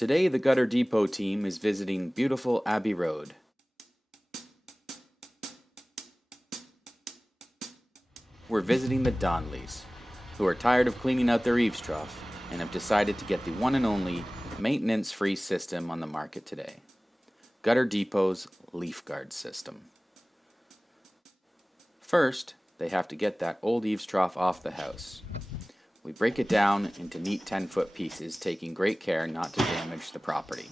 Today the Gutter Depot team is visiting beautiful Abbey Road. We're visiting the Donnellys, who are tired of cleaning out their Eavestrough and have decided to get the one and only maintenance-free system on the market today. Gutter Depot's LeafGuard system. First, they have to get that old Eavestrough off the house. We break it down into neat 10-foot pieces, taking great care not to damage the property.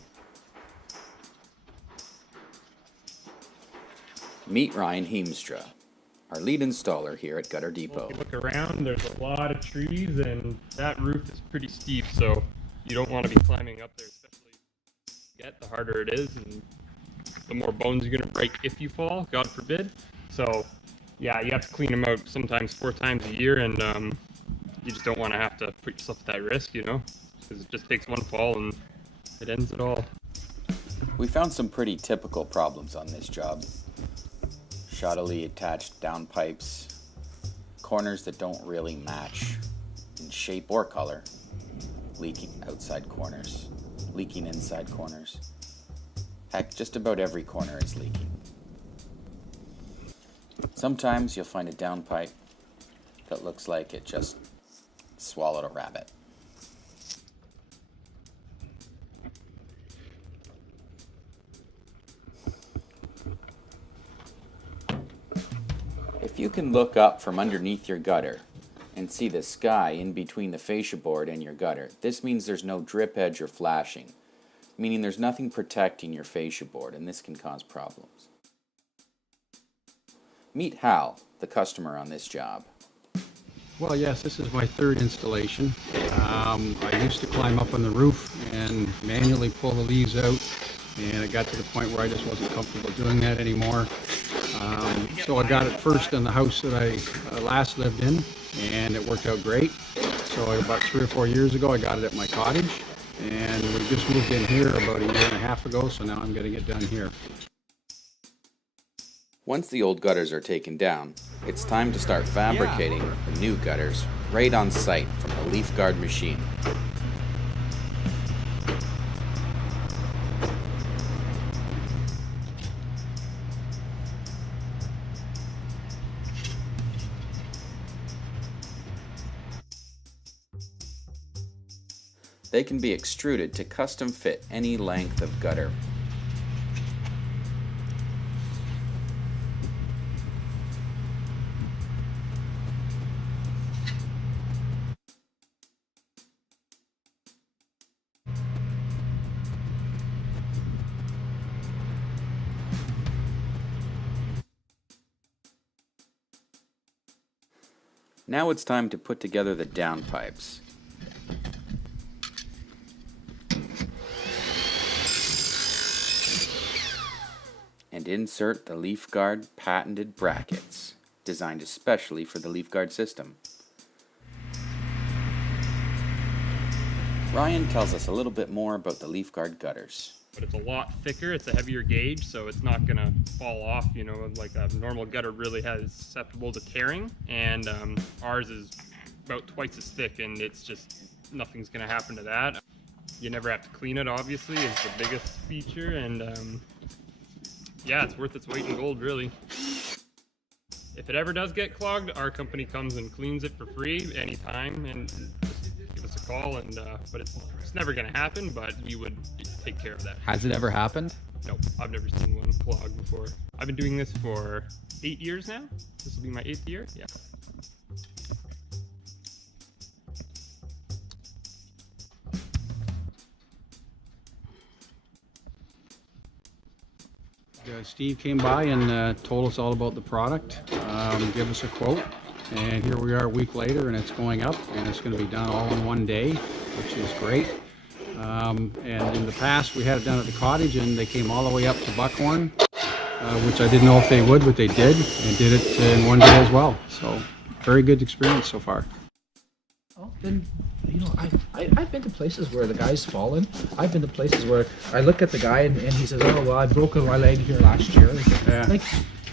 Meet Ryan Eavestrough, our lead installer here at Gutter Depot. If you look around, there's a lot of trees, and that roof is pretty steep, so you don't want to be climbing up there, especially the harder it is, and the more bones you're going to break if you fall, God forbid. So, yeah, you have to clean them out sometimes 4 times a year, and you just don't want to have to put yourself at that risk, you know, because it just takes one fall and it ends it all. We found some pretty typical problems on this job. Shoddily attached downpipes, corners that don't really match in shape or color, leaking outside corners, leaking inside corners. Heck, just about every corner is leaking. Sometimes you'll find a downpipe that looks like it just swallowed a rabbit. If you can look up from underneath your gutter and see the sky in between the fascia board and your gutter, this means there's no drip edge or flashing, meaning there's nothing protecting your fascia board, and this can cause problems. Meet Hal, the customer on this job. Well, yes, this is my 3rd installation. I used to climb up on the roof and manually pull the leaves out, and it got to the point where I just wasn't comfortable doing that anymore. So I got it first in the house that I last lived in, and it worked out great. So about 3 or 4 years ago, I got it at my cottage, and we just moved in here about a year and a half ago, so now I'm getting it done here. Once the old gutters are taken down, it's time to start fabricating the new gutters right on site from the LeafGuard machine. They can be extruded to custom fit any length of gutter. Now it's time to put together the downpipes. And insert the LeafGuard patented brackets, designed especially for the LeafGuard system. Ryan tells us a little bit more about the LeafGuard gutters. But it's a lot thicker, it's a heavier gauge, so it's not going to fall off, you know, like a normal gutter really is susceptible to tearing, and ours is about twice as thick, and it's just, nothing's going to happen to that. You never have to clean it, obviously, is the biggest feature, and yeah, it's worth its weight in gold, really. If it ever does get clogged, our company comes and cleans it for free anytime, and just give us a call. And but it's never going to happen, but we would take care of that. Has it ever happened? Nope, I've never seen one clog before. I've been doing this for 8 years now. This will be my 8th year. Yeah. Steve came by and told us all about the product, gave us a quote, and here we are a week later, and it's going up, and it's going to be done all in one day, which is great. And in the past, we had it done at the cottage, and they came all the way up to Buckhorn, which I didn't know if they would, but they did, and did it in one day as well. So, very good experience so far. Oh, then, you know, I've been to places where the guy's fallen. I've been to places where I look at the guy and he says, oh, well, I broke my leg here last year. Yeah. Like,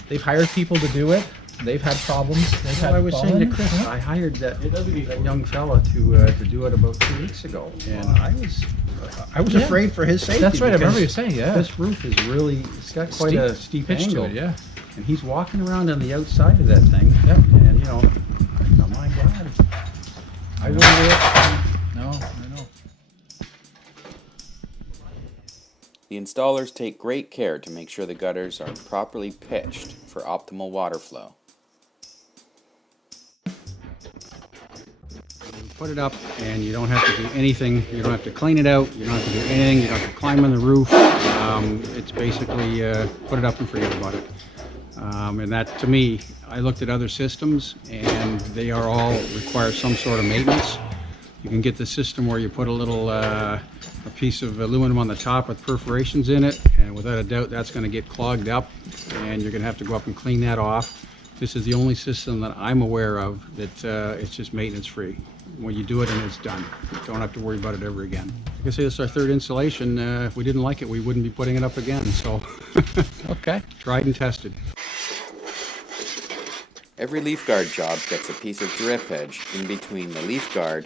they've hired people to do it. They've had problems. They've had I was saying to Chris, Yeah. I hired that young fella to do it about 2 weeks ago, and I was I was Yeah. afraid for his safety. That's right. I remember you because saying, yeah. This roof is really, it's got quite Steep a steep pitch to angle. it, yeah. And he's walking around on the outside of that thing. Yep. And, you know, oh my God. I wouldn't do it. No, I know. The installers take great care to make sure the gutters are properly pitched for optimal water flow. Put it up and you don't have to do anything. You don't have to clean it out. You don't have to do anything. You don't have to climb on the roof. It's basically put it up and forget about it. And that, to me, I looked at other systems and they are all require some sort of maintenance. You can get the system where you put a little a piece of aluminum on the top with perforations in it, and without a doubt that's going to get clogged up and you're going to have to go up and clean that off. This is the only system that I'm aware of that it's just maintenance free. When you do it and it's done, you don't have to worry about it ever again. Like I say, this is our third installation. If we didn't like it, we wouldn't be putting it up again. So, Okay. tried and tested. Every LeafGuard job gets a piece of drip edge in between the LeafGuard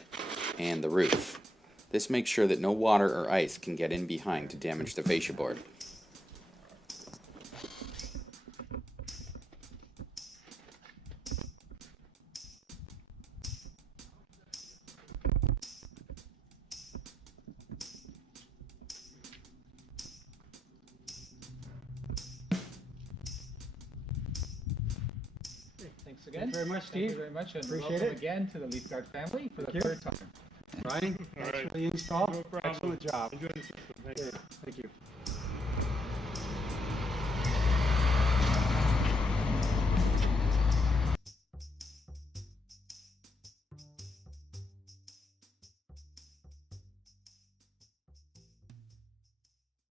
and the roof. This makes sure that no water or ice can get in behind to damage the fascia board. Thanks again. Thank you very much, Thank you Steve. very much, and Appreciate welcome it. again to the LeafGuard family for the you. third time. Brian, thanks for the install. No problem. Excellent job. Enjoy the system. Thank you. Thank you.